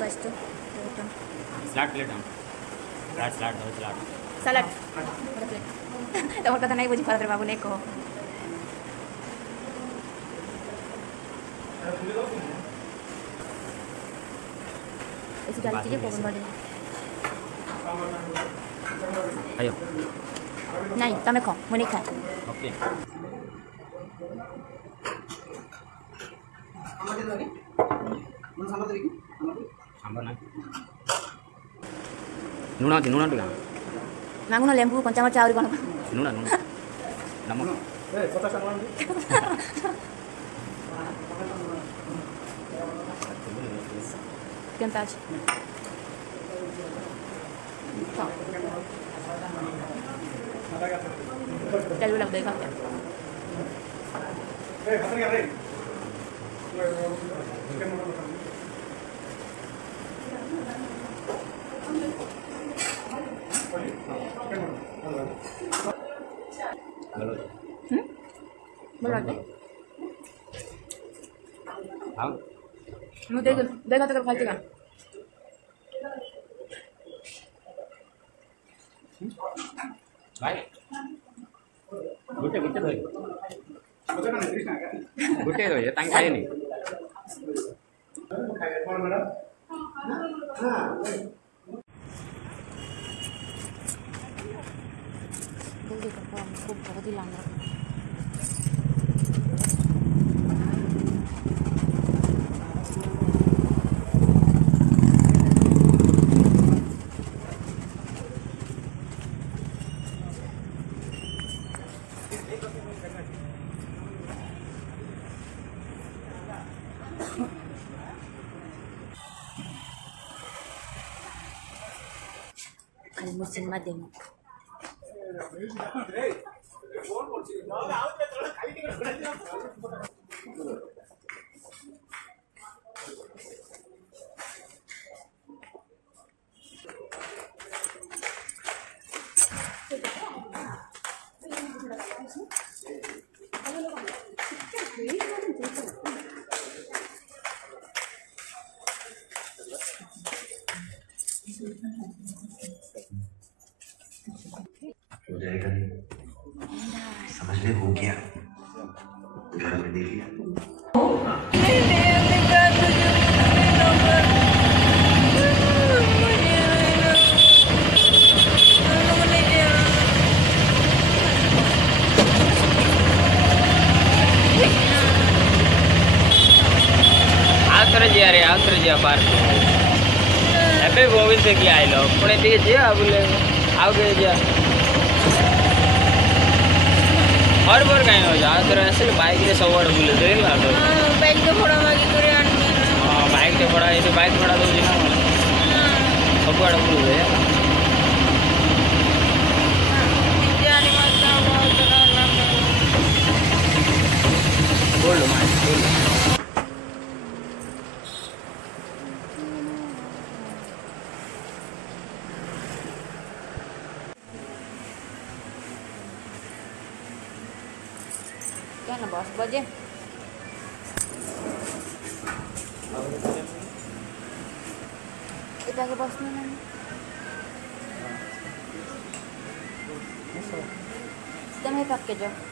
first slot plate हम slot slot दो slot salad तमर कथा नहीं बुझी पारे बाबू ने कहो ऐसी डाल चीजें पवन बाड़े आयो नहीं तमे खो मुने खा ओके सांबर ना नूना टिका मांगुना लेंबू कंचा मरचा और कोन नूना नमक केंता अछि चल लग देखा बोला दे हां मैं देखा तो खाते का भाई गुटे भाई गुटे दो ये तांग खाए नहीं कौन मैडम जल्दी कर खूब बहुत ही लंबा al musim madem हो जाएगा नहीं समझ ले हो गया घर में देख लिया आउतरे पार्क एबे गोविंद से की आइलो पुणे दिए जे आबुले आगे जा और बार कहीं हो जा तो ऐसे बाइक रे सब आड़ बुले दे ना तो बाइक तो फोड़ा मागी करे आनी हां बाइक ते फोड़ा ये बाइक फोड़ा दो जी ना सब आड़ बुले जाने मत बहुत बोल मार बोल क्या ना बस बजे इतना के बस में नहीं तुम ही पक के जाओ